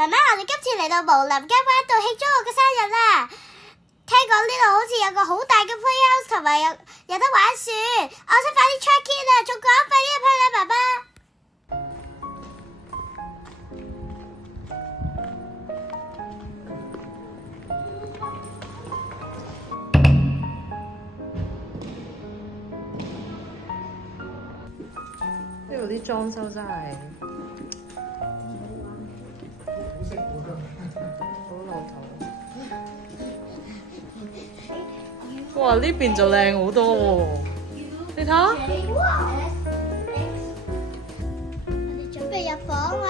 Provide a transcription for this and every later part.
媽媽，我哋今次嚟到無林街灣度慶祝我嘅生日啦！聽講呢度好似有個好大嘅 playhouse 同埋有得玩雪，我想快啲 check in 啊！仲講快啲入去啦，爸爸！呢度啲裝修真係〜好老土。哇！呢邊就靚好多喎，你睇下。我哋準備入房啦。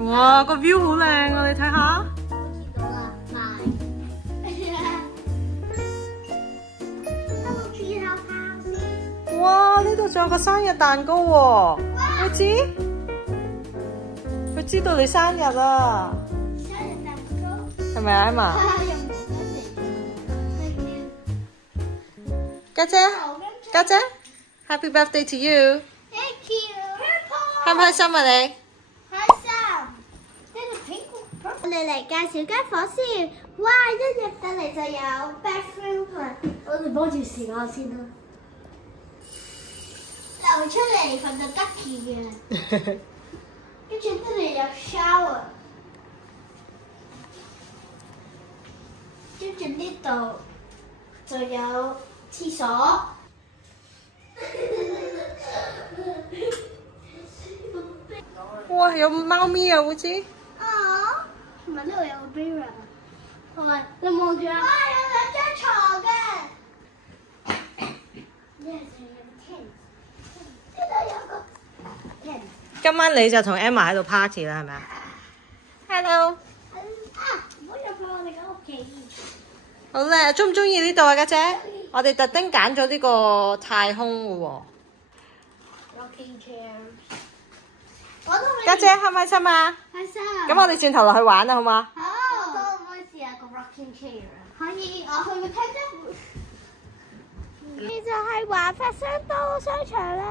哇！個 view 好靚啊，你睇下。見到啦，哇！呢度仲有個生日蛋糕喎，你知？佢知道你生日啦。生日蛋糕係咪啊，Emma？家姐，Happy birthday to you！ Thank you。開唔開心啊你？我哋嚟介紹間房先，哇！一入到嚟就有 bathroom 啊，我哋幫住試下先啦。流出嚟瞓到得意嘅，跟住呢度有 shower， 跟住呢度就有廁所。哇！有貓咪啊，好似。同埋呢度有個 mirror， 同埋你望住啊！哇，有兩張床嘅。呢度有個 tent。今晚你就同 Emma 喺度 party 啦，係咪啊 ？Hello。唔好入去我哋間屋企。好靚，中唔中意呢度啊，家姐？我哋特登揀咗呢個太空嘅喎。Rocking chair。家姐開唔開心啊？開心。咁我哋轉頭落去玩啦，好嘛？好。可唔可以試下個 rocking chair 啊？可以，我去個廳啫。呢就係華發商都商場啦。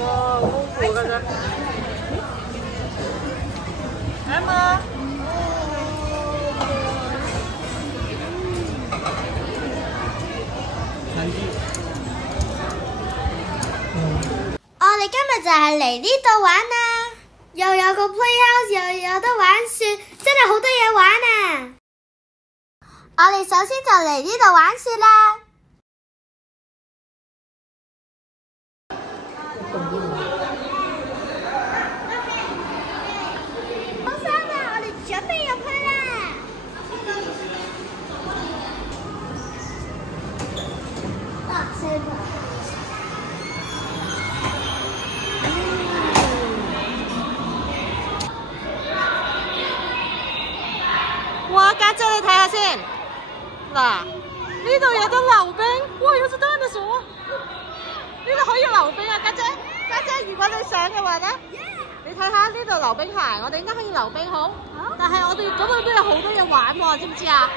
哇，好豐富家姐。Emma。我哋今日就係嚟呢度玩啊！又有個 playhouse， 又有得玩雪，真係好多嘢玩啊！我哋首先就嚟呢度玩雪啦。好生啊！我哋準備入去啦！哇，家姐你睇下先，嗱，呢度有得溜冰，哇，有隻 dinosaur， 呢度可以溜冰啊，家姐，如果你想嘅話咧，你睇下呢度溜冰鞋，我哋應該可以溜冰好，但係我哋咁樣都有好多嘢玩喎，知唔知啊？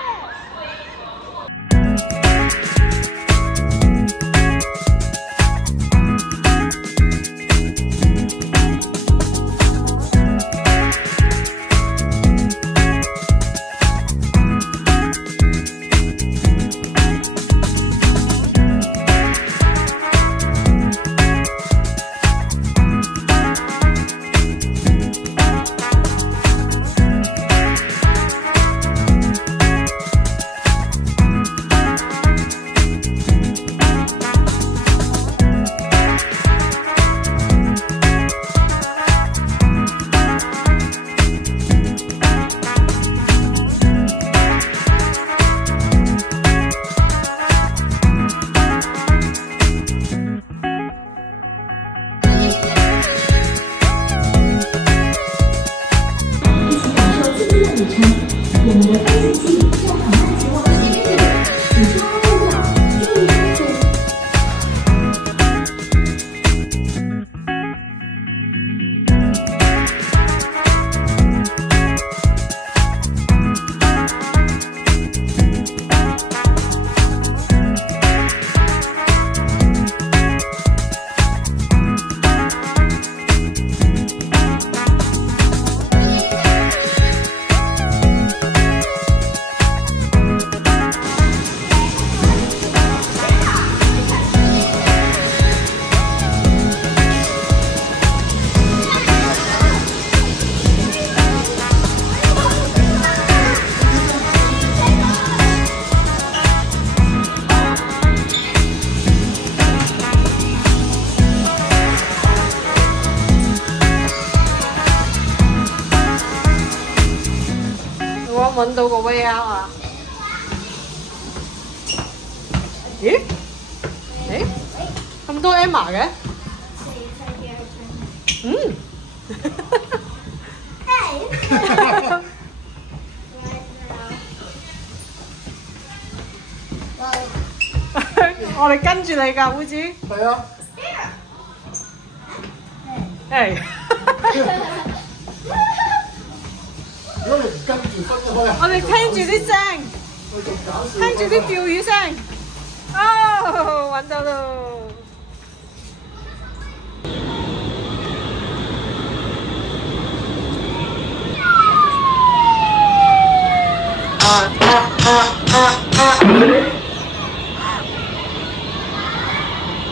layout 啊？咦？誒咁多 Emma 嘅？嗯。我哋跟住你㗎，烏茲。係啊。係。如果你唔跟住分開，我哋聽住啲聲，聽住啲釣魚聲。哦，揾到咯！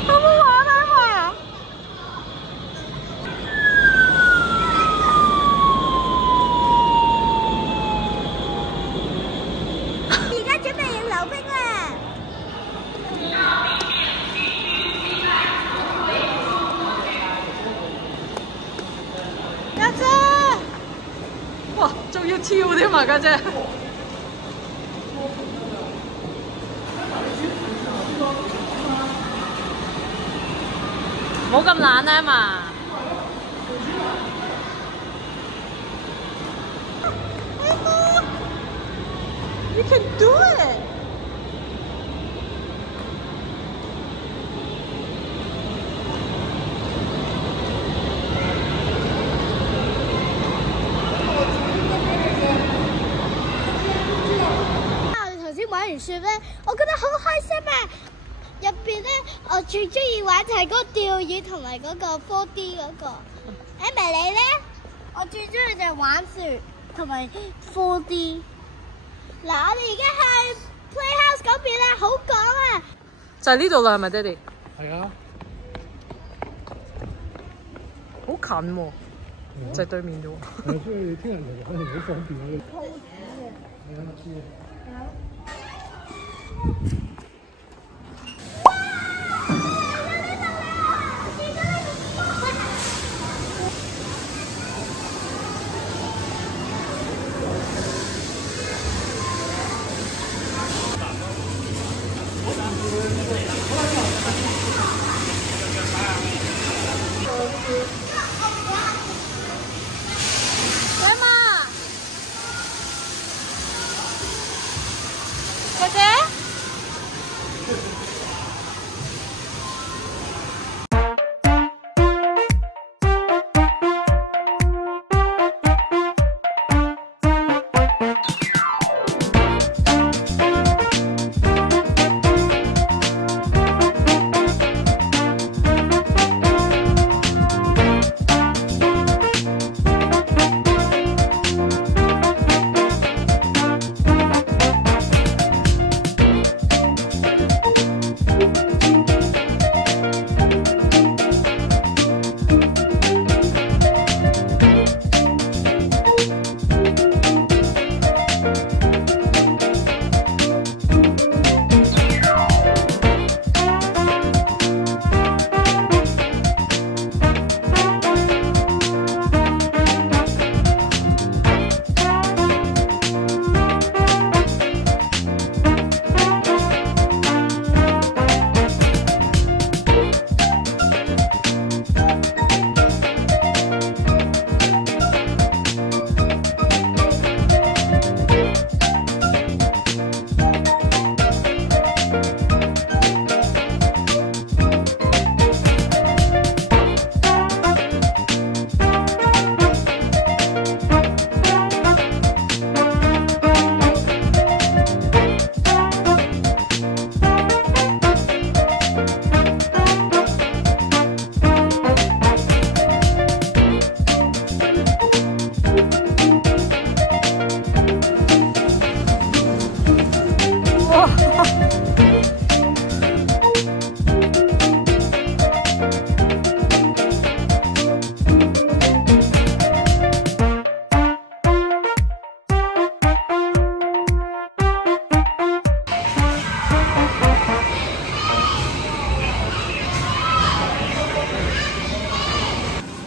好唔好玩啊嘛？而家準備溜冰啦！家姐，哇，仲要跳添啊，家姐！冇咁懶啊嘛！ You can do it! 我哋頭先玩完雪咧，我覺得好開心啊！入邊咧，我最中意玩就係嗰個釣魚同埋嗰個 4D 嗰個。Emma 你咧？我最中意就係玩雪同埋 4D。嗱，我哋而家去 Playhouse 嗰邊啦，好講啊！就係呢度啦，係咪爹哋？係啊。好近喎，就係對面啫喎。係，所以聽日嚟肯定好方便啊！係啊，知啊。姐姐。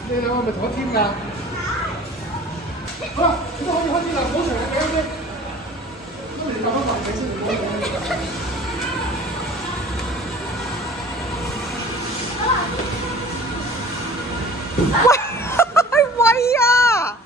你兩個咪同一 team 㗎？好啦，咁都可以開始啦，唔好長嘅，俾喂，喂啊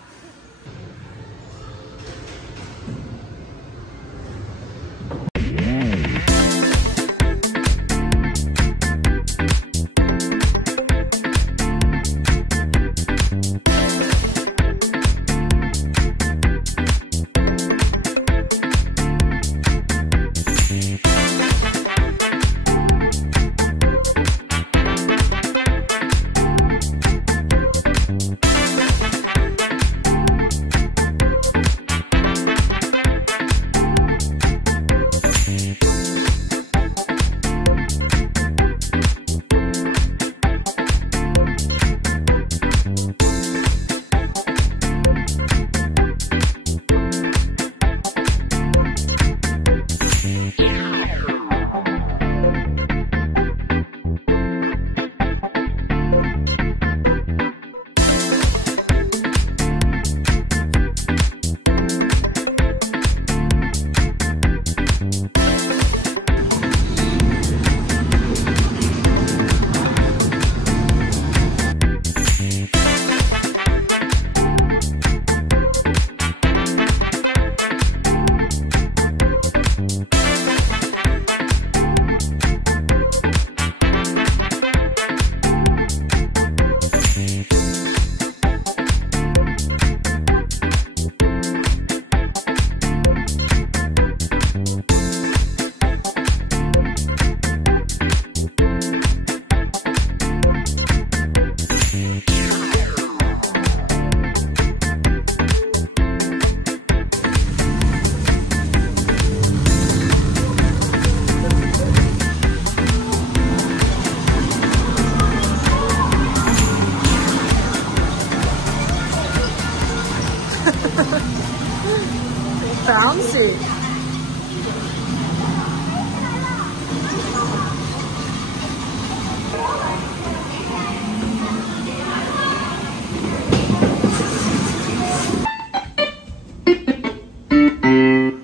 ！bouncy。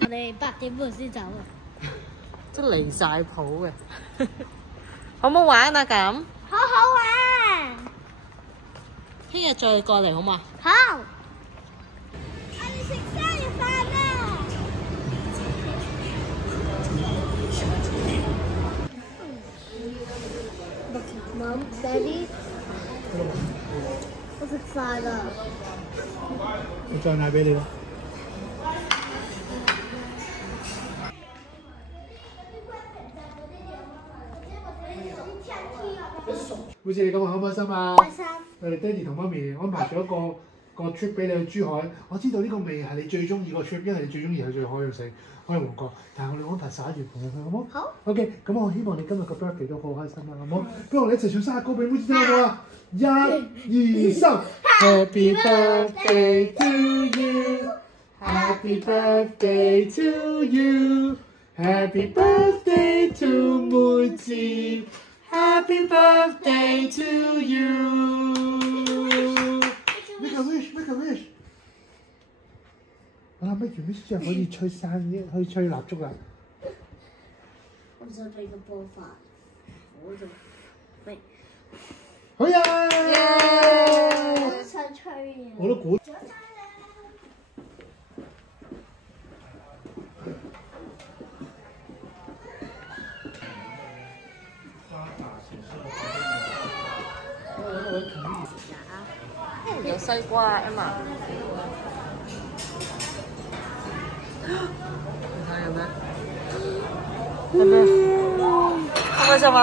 我哋8點半先走啊！真離晒譜嘅，好唔好玩啊？咁好好玩。聽日再過嚟好嘛？好。我哋食生日飯啦！Mom, Daddy， 我食晒啦。我再買俾你咯。好似你咁開唔開心啊？開心。我哋爹哋同媽咪安排咗個 trip 俾你去珠海。我知道呢個未係你最中意個 trip， 因為你最中意去最海去食海洋王國。但係我哋安排11月同你去，好唔好？好。OK， 咁我希望你今日個 birthday 都好開心啦，好唔好？不如我哋一齊唱生日歌俾妹姐聽好唔好啊？1、2、3 Happy birthday to you, Happy birthday to you, Happy birthday to 妹子。Happy birthday to you! Make a wish, make a wish. 我諗 make 完 wish 之後可以吹可以吹蠟燭啦。我想俾個波發，我就喂。好呀！我想吹嘢。我都估。有西瓜，Emma。你睇有咩？有咩？開心嗎？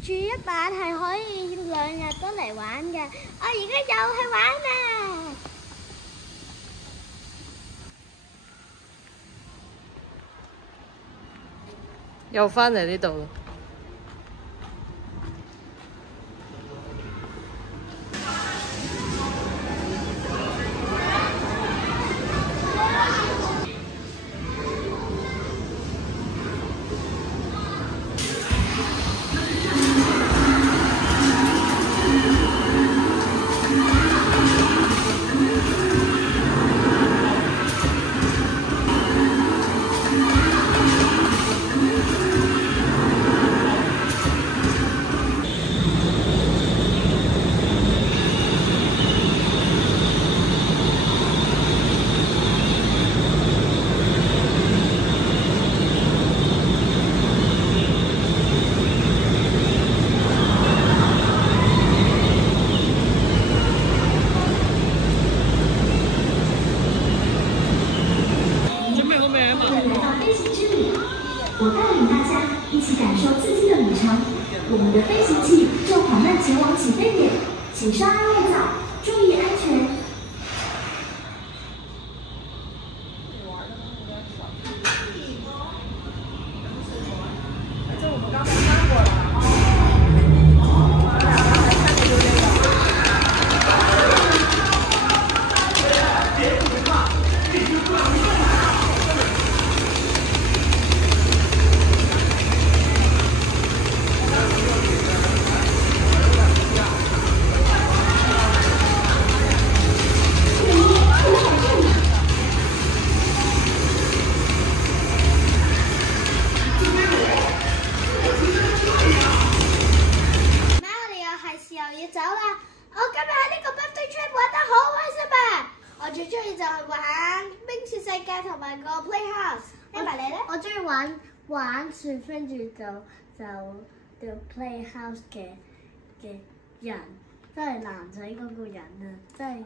住一晚係可以2日都嚟玩嘅，我而家又去玩啦！又翻嚟呢度咯。大家一起感受刺激的旅程。我们的飞行器正缓慢前往起飞点，请稍安勿躁，注意安全。 走啦！我今日喺呢個 birthday trip 玩得好開心啊！我最中意就係玩冰雪世界同埋個 playhouse。你埋你咧？我中意玩雪，跟住就 playhouse 嘅人，即係男仔嗰個人啊，即係。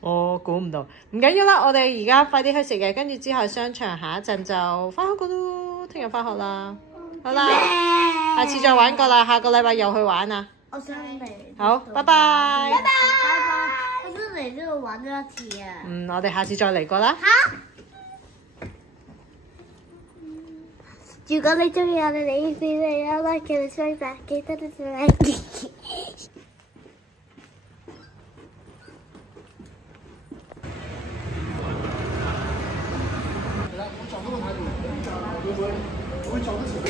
我估唔到，唔緊要啦，我哋而家快啲去食嘢，跟住之後商場下一陣就翻學噶咯，聽日翻學啦。好啦，下次再玩過啦，下個禮拜又去玩啊！我想嚟。好，拜拜。拜拜。我想嚟呢度玩咗一次啊。我哋下次再嚟過啦。如果你中意我哋呢邊，你有 like 嘅 subscribe，記得你哋 like。我会找得起来。